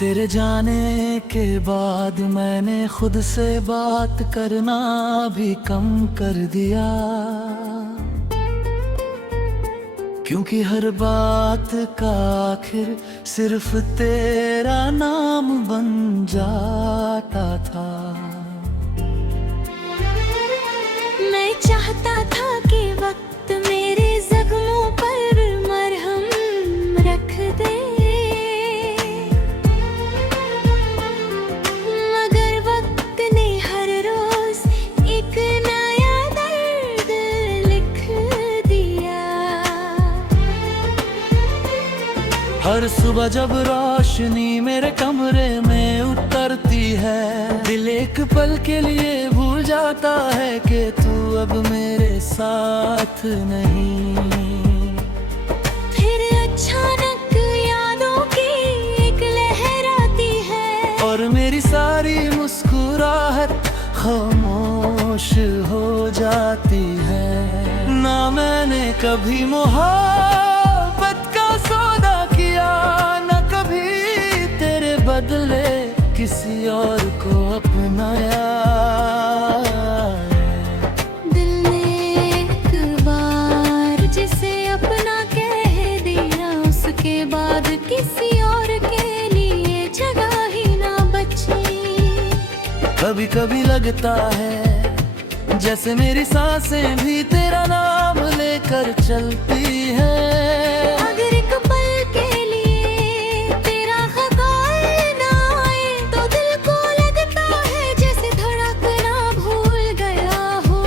तेरे जाने के बाद मैंने खुद से बात करना भी कम कर दिया, क्योंकि हर बात का आखिर सिर्फ तेरा नाम बन जाता था। मैं चाहता था कि वक्त मेरे जख्मों पर मरहम रख दे, मगर वक्त ने हर रोज एक नया दर्द लिख दिया। हर सुबह जब रोशनी मेरे कमरे में उतरती है, दिल एक पल के लिए भूल जाता है कि तू अब मेरे साथ नहीं। फिर अचानक यादों की एक लहर आती है और मेरी सारी मुस्कुराहट खामोश हो जाती है। ना मैंने कभी मोहब्बत का सौदा किया, ना कभी तेरे बदले किसी और को अपनाया। दिल ने एक बार जिसे अपना कह दिया, उसके बाद किसी और के लिए जगह ही ना बची। कभी कभी लगता है जैसे मेरी सांसें भी तेरा नाम लेकर चलती है। अगर एक पल के लिए तेरा ख्याल ना आए तो दिल को लगता है जैसे धड़कना भूल गया हो।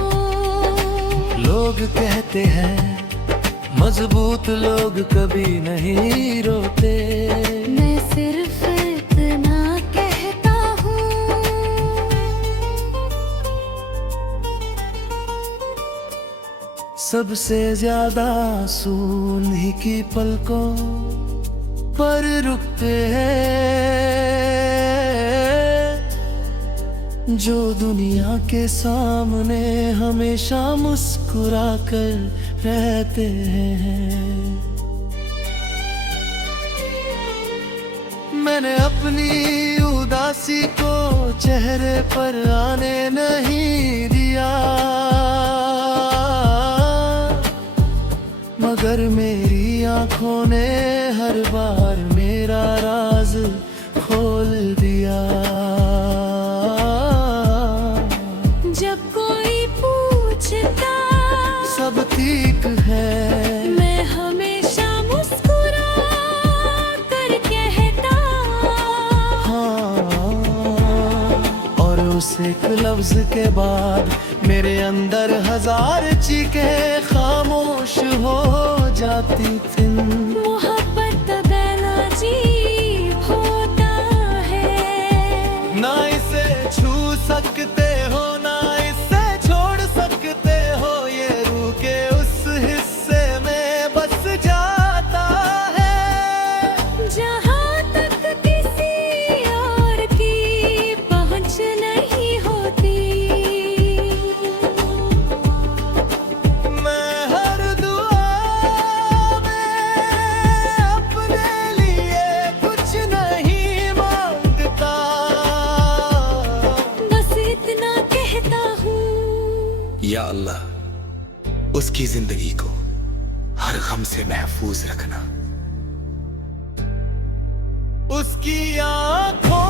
लोग कहते हैं मजबूत लोग कभी नहीं रोते, मैं सिर्फ इतना कहता हूँ, सबसे ज्यादा आंसू उन्हीं की पलकों पर रुकते हैं जो दुनिया के सामने हमेशा मुस्कुरा कर रहते हैं। मैंने अपनी उदासी को चेहरे पर आने नहीं दिया, मगर मेरी आंखों ने हर बार मेरा राज खोल दिया। जब कोई पूछता सब ठीक है, मैं हमेशा मुस्कुरा कर कहता हाँ। और उस एक लफ्ज के बाद मेरे अंदर हजार चीखें खामोश हो जाती थी। मोहब्बत बेनजीब होता है, ना इसे छू सकते हो ना इसे छोड़ सकते हो, ये रूह के उस हिस्से में बस जाता है जहाँ तक किसी और की पहुँच नहीं होती। मैं हर दुआ में अपने लिए कुछ नहीं मांगता, बस इतना कहता हूँ, या अल्लाह उसकी जिंदगी को हर गम से महफूज रखना। उसकी आँखों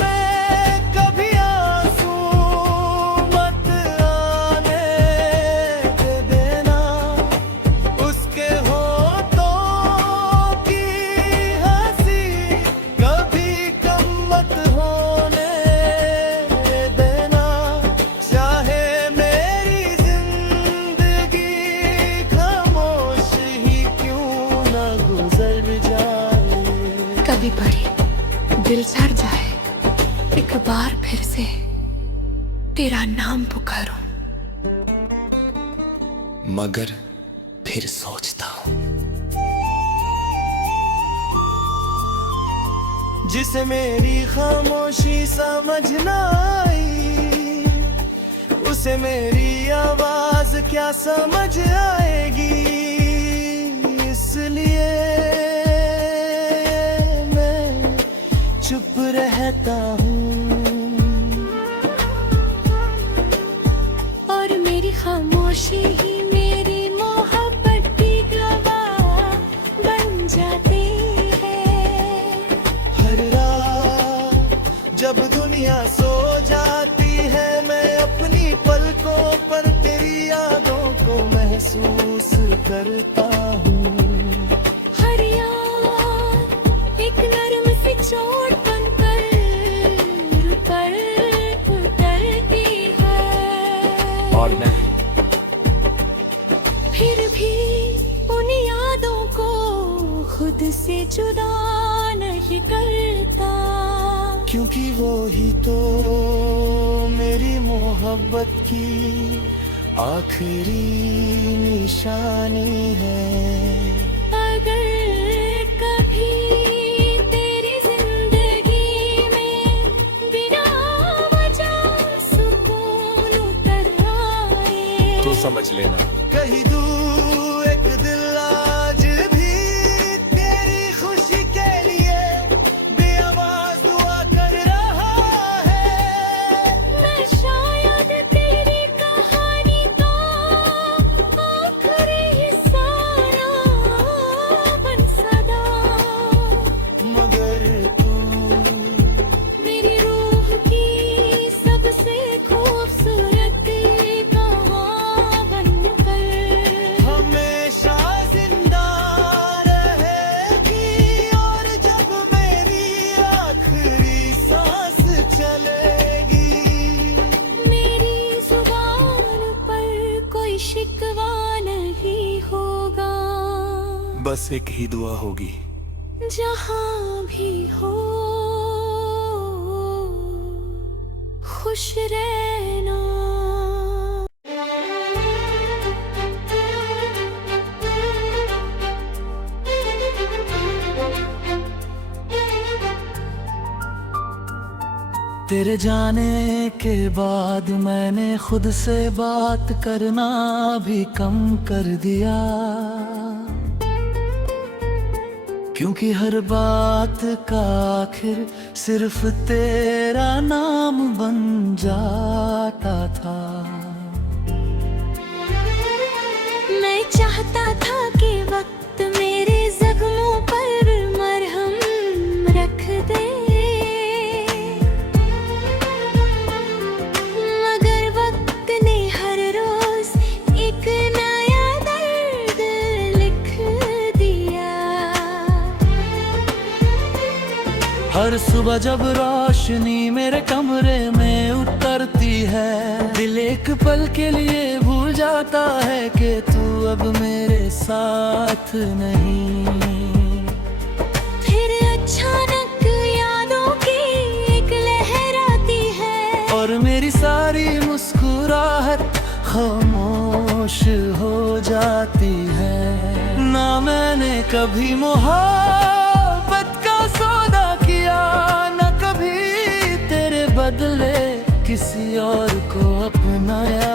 में कभी आंसू मत आने दे देना, उसके होठों की हंसी कभी कम मत होने देना। चाहे मेरी जिंदगी खामोश ही क्यों न गुजर जाए। कभी पड़े दिल सड़ जाए, एक बार फिर से तेरा नाम पुकारूं, मगर फिर सोचता हूँ जिसे मेरी खामोशी समझ ना आई, उसे मेरी आवाज क्या समझ आएगी। इसलिए मैं कहता हूँ, और मेरी खामोशी ही मेरी मोहब्बत की गवाह बन जाती है। हर रात जब दुनिया सो जाती है, मैं अपनी पलकों पर तेरी यादों को महसूस करता हूँ। हर याद एक नरम सी चोट बनकर पर उतरती है, और मैं फिर भी उन यादों को खुद से जुदा नहीं करता, क्योंकि वो ही तो मेरी मोहब्बत की आखिरी निशानी है। अगर कभी तेरी जिंदगी में बिना वजह सुकून उतर आए, तो समझ लेना कहीं दूर एक दिल आज भी तेरी खुशी के लिए बेआवाज दुआ कर रहा है। मैं शायद तेरी कहानी का आखिरी हिस्सा ना बन सदा, मगर तू मेरी रूह की सबसे खूबसूरत कहां बनकर हमेशा जिंदा रहेगी, और जब मेरी आखिरी सांस चलेगी, मेरी जुबान पर कोई शिकवा नहीं होगा। बस एक ही दुआ होगी, जहां भी हो खुश रहना। तेरे जाने के बाद मैंने खुद से बात करना भी कम कर दिया, क्योंकि हर बात का आखिर सिर्फ तेरा नाम बन जाता था। मैं चाहता था कि वक्त मेरे जख्मों पर मरहम रख दे, मगर वक्त ने हर रोज एक नया दर्द लिख दिया। हर सुबह जब रोशनी मेरे कमरे में उतरती है, दिल एक पल के लिए भूल जाता है कि तू अब मेरे साथ नहीं। फिर अचानक यादों की एक लहर आती है, और मेरी सारी मुस्कुराहट खामोश हो जाती है। ना मैंने कभी मोहब्बत का सौदा किया, ना कभी तेरे बदले किसी और को अपनाया।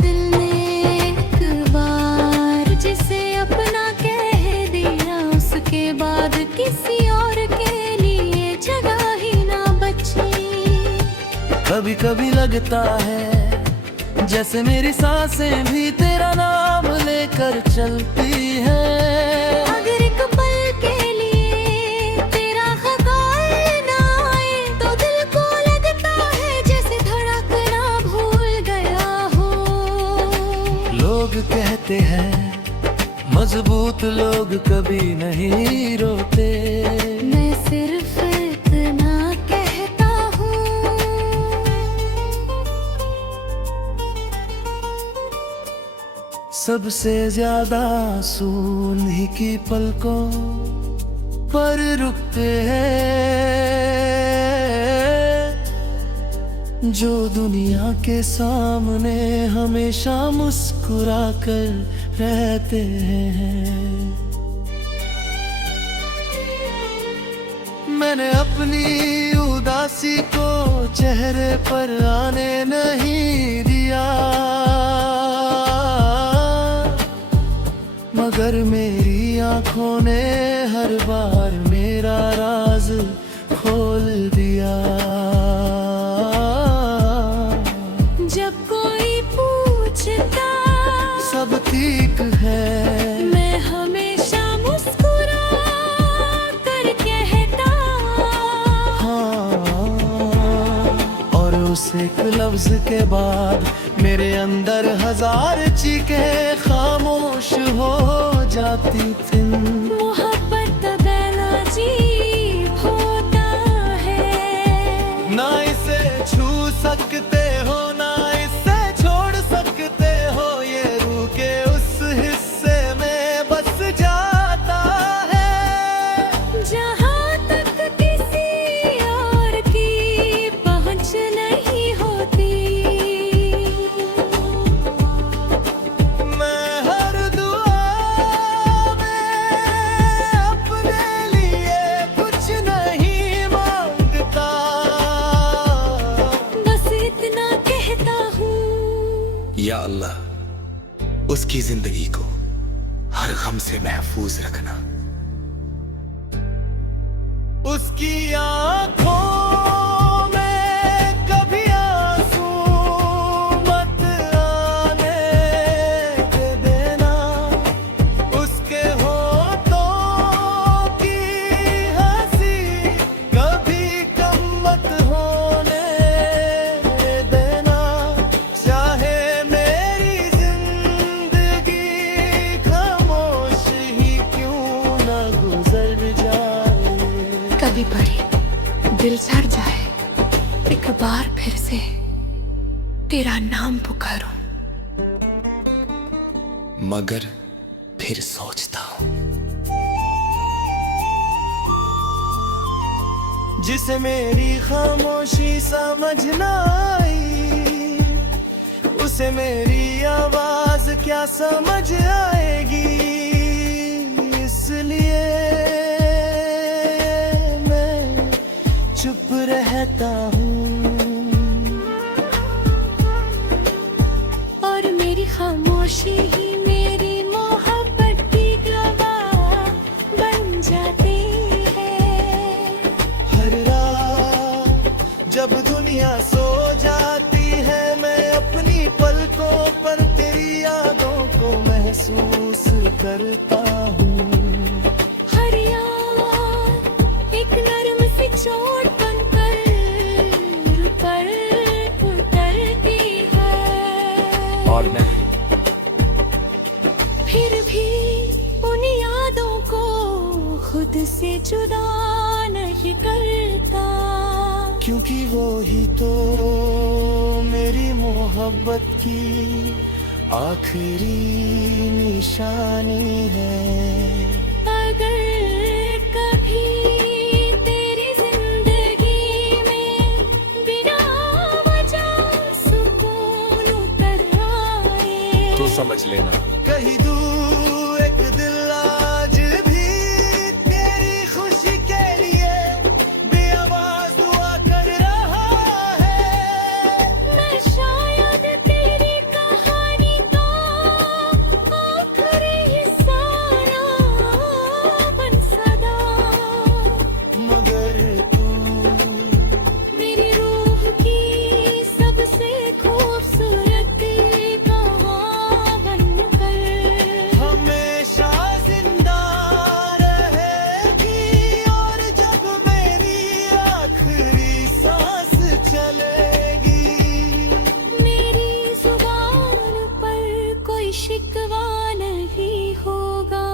दिल ने एक बार जिसे अपना कह दिया, उसके बाद किसी और के लिए जगह ही ना बची। कभी कभी लगता है जैसे मेरी सांसें भी तेरा नाम लेकर चलती हैं। अगर एक पल के लिए तेरा ख्याल ना आए, तो दिल को लगता है जैसे धड़कना भूल गया हो। लोग कहते हैं मजबूत लोग कभी नहीं रोते, मैं सिर्फ इतना कहता हूँ, सबसे ज्यादा आंसू उन्हीं की पलकों पर रुकते हैं जो दुनिया के सामने हमेशा मुस्कुरा कर रहते हैं। मैंने अपनी उदासी को चेहरे पर आने नहीं दिया, मगर मेरी आंखों ने हर बार मेरे मेरा राज खोल दिया। जब कोई पूछता सब ठीक है, मैं हमेशा मुस्कुरा कर कहता हाँ। और उस एक लफ्ज के बाद मेरे अंदर हजार चीखें खामोश हो जाती थी। मोहब्बत बेला अजीब होता है, ना इसे छू सकते हो ना इसे छोड़ सकते हो, ये रूह के उस हिस्से में बस जाता है जहाँ तक किसी और की पहुँच नहीं होती। मैं हर दुआ में अपने लिए कुछ नहीं मांगता, बस इतना कहता हूँ, या अल्लाह उसकी जिंदगी को हर गम से महफूज रखना। उसकी आँखों में कभी आंसू मत आने के देना, उसके होठों की हंसी कभी कम मत होने देना। चाहे मेरी जिंदगी खामोश ही क्यों न गुजर जाए। कभी बड़ी दिल सड़ जाए, एक बार फिर से तेरा नाम पुकारूं। मगर फिर सोचता हूँ जिसे मेरी खामोशी समझ न आई, उसे मेरी आवाज क्या समझ आएगी। इसलिए मैं चुप रहता हूँ और मेरी खामोशी ही मेरी मोहब्बत की गवाह बन जाती है। हर रात जब दुनिया सो जाती है, मैं अपनी पलकों पर तेरी यादों को महसूस करता हूँ। हर याद एक नरम सी चोट बनकर पर उतरती है, और मैं फिर भी उन यादों को खुद से जुदा नहीं करता। क्योंकि वो ही तो मेरी मोहब्बत की आखिरी निशानी है। अगर कभी तेरी जिंदगी में बिना वजह सुकून उतर आए, तो समझ लेना कहीं दूर एक दिल आज भी तेरी खुशी के लिए बेआवाज दुआ कर रहा है। मैं शायद तेरी कहानी का आखिरी हिस्सा ना बन सदा, मगर तू मेरी रूह की सबसे खूबसूरत कहां बनकर हमेशा जिंदा रहेगी। और जब मेरी आखिरी सांस चलेगी, मेरी जुबान पर कोई शिकवा नहीं होगा।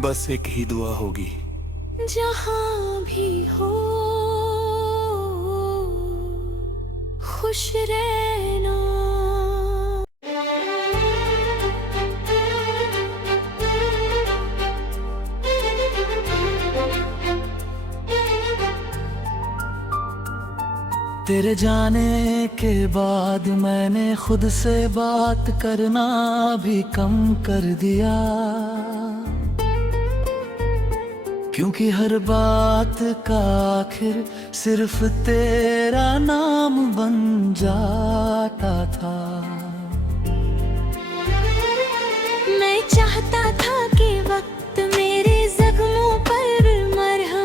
बस एक ही दुआ होगी, जहां भी हो खुश रहना। तेरे जाने के बाद मैंने खुद से बात करना भी कम कर दिया, क्योंकि हर बात का आखिर सिर्फ तेरा नाम बन जाता था। मैं चाहता था कि वक्त मेरे जख्मों पर मरहम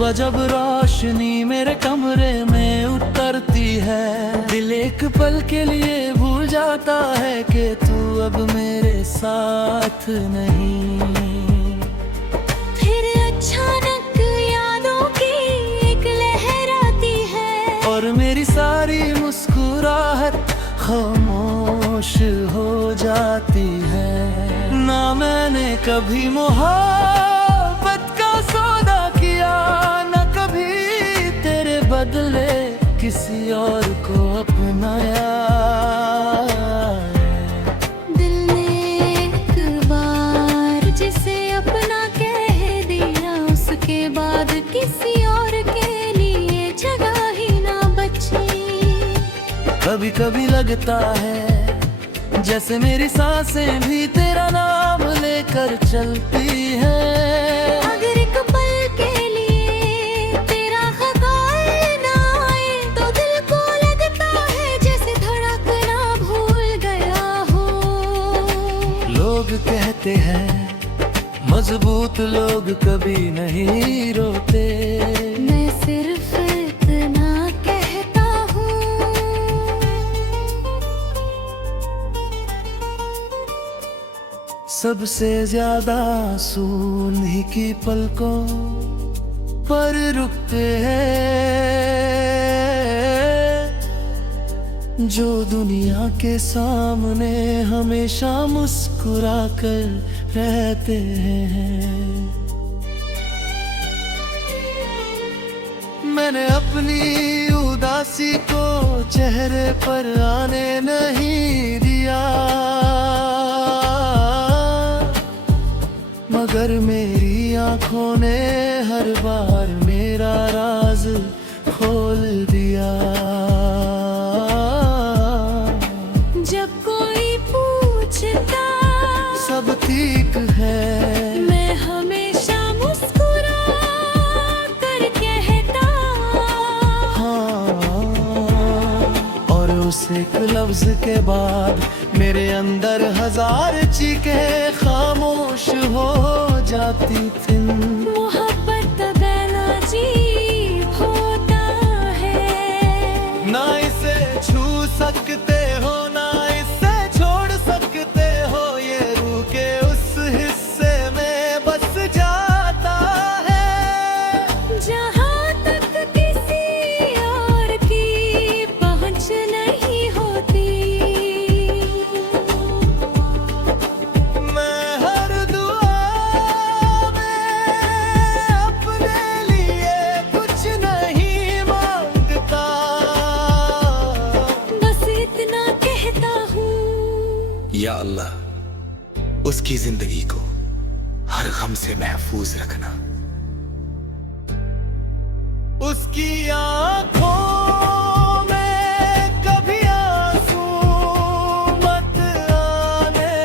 सुबह जब रोशनी मेरे कमरे में उतरती है, दिल एक पल के लिए भूल जाता है कि तू अब मेरे साथ नहीं। फिर अचानक यादों की एक लहर आती है और मेरी सारी मुस्कुराहट खामोश हो जाती है। ना मैंने कभी मोहब्बत का सौदा किया, ना कभी तेरे बदले किसी और को अपनाया। दिल ने एक बार जिसे अपना कह दिया, उसके बाद किसी और के लिए जगह ही ना बची। कभी कभी लगता है जैसे मेरी सांसें भी तेरा नाम लेकर चलती है। अगर एक पल के लिए तेरा ख्याल ना आए तो दिल को लगता है जैसे धड़कना भूल गया हो। लोग कहते हैं मजबूत लोग कभी नहीं रोते, मैं सिर्फ इतना कहता हूँ, सबसे ज्यादा आंसू उन्हीं की पलकों पर रुकते हैं जो दुनिया के सामने हमेशा मुस्कुरा कर रहते हैं। मैंने अपनी उदासी को चेहरे पर आने नहीं दिया, मगर मेरी आंखों ने हर बार मेरा राज खोल दिया। जब कोई पूछता सब ठीक है, मैं हमेशा मुस्कुरा कर कहता हाँ। और उस एक लफ्ज के बाद मेरे अंदर हजार चीखें खामोश हो जाती थी। मोहब्बत बेनजीब होता है, ना इसे छू सकते हो ना इसे छोड़ सकते हो, ये रूह के उस हिस्से में बस जाता है जहाँ तक किसी और की पहुँच नहीं होती। मैं हर दुआ में अपने लिए कुछ नहीं मांगता, बस इतना कहता हूँ, या अल्लाह उसकी जिंदगी को हर गम से महफूज रखना। उसकी आँखों में कभी आंसू मत आने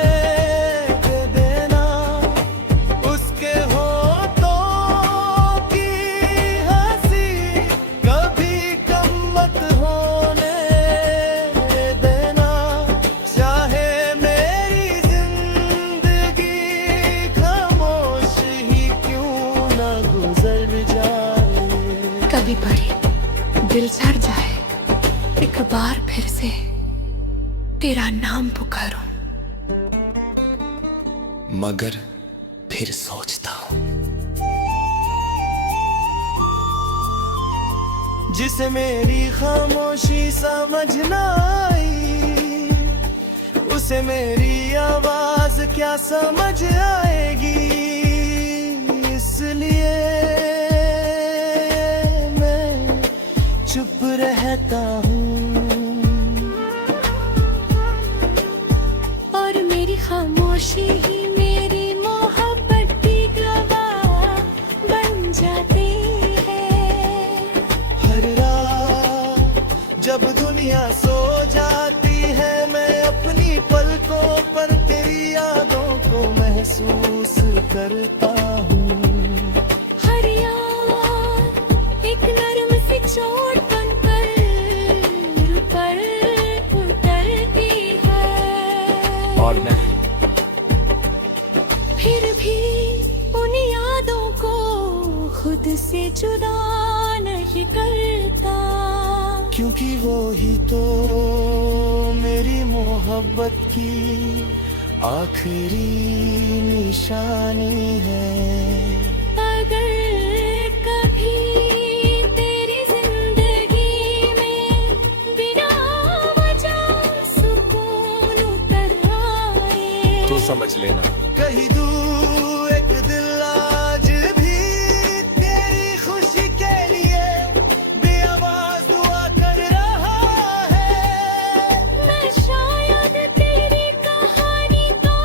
दे देना, उसके होठों की हंसी कभी कम मत होने देना। चाहे मेरी जिंदगी खामोश ही क्यों न गुजर जाए। कभी पड़ी दिल चढ़ जाए, एक बार फिर से तेरा नाम पुकारूं, मगर फिर सोचता हूँ जिसे मेरी खामोशी समझ न आई, उसे मेरी आवाज क्या समझ आएगी। इसलिए मैं चुप रहता हूँ और मेरी खामोशी ही मेरी मोहब्बत की गवाह बन जाती है। हर रात जब दुनिया सो जाती है, मैं अपनी पलकों पर तेरी यादों को महसूस करता हूँ। हर याद एक नरम सी चोट बनकर पर उतरती है, और मैं फिर भी उन यादों को खुद से जुदा क्योंकि वो ही तो मेरी मोहब्बत की आखिरी निशानी है। अगर कभी तेरी जिंदगी में बिना वजह सुकून उतर आए तो समझ लेना कहीं दूर एक दिल आज भी तेरी खुशी के लिए बेआवाज दुआ कर रहा है। मैं शायद तेरी कहानी का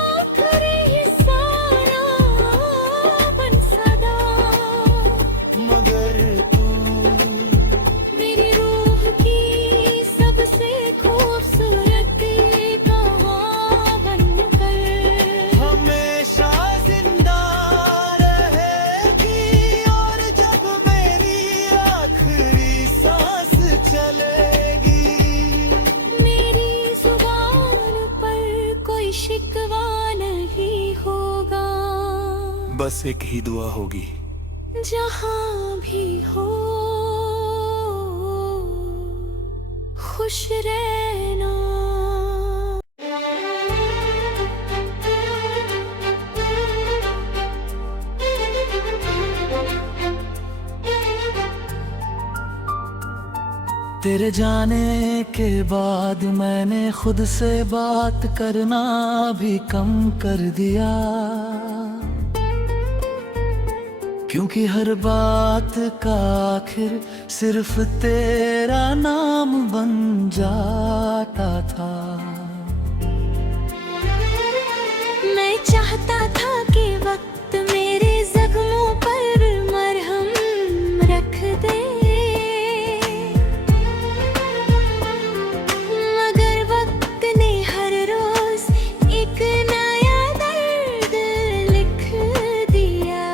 आखिरी हिस्सा ना बन सदा, मगर तू मेरी रूह की सबसे खूबसूरत कहां बनकर हमेशा जिंदा रहेगी। और जब मेरी आखिरी सांस चलेगी मेरी जुबान पर कोई शिकवा नहीं होगा। बस एक ही दुआ होगी जहां भी हो खुश रहना। तेरे जाने के बाद मैंने खुद से बात करना भी कम कर दिया, क्योंकि हर बात का आखिर सिर्फ तेरा नाम बन जाता था। मैं चाहता था कि वक्त मेरे जख्मों पर मरहम रख दे, मगर वक्त ने हर रोज एक नया दर्द लिख दिया।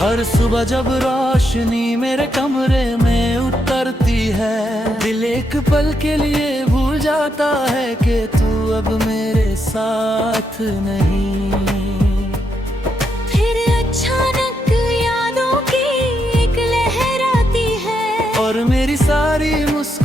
हर सुबह जब रोशनी मेरे कमरे में उतरती है, दिल एक पल के लिए भूल जाता है कि तू अब मेरे साथ नहीं। फिर अचानक यादों की एक लहर आती है और मेरी सारी मुस्कुराहट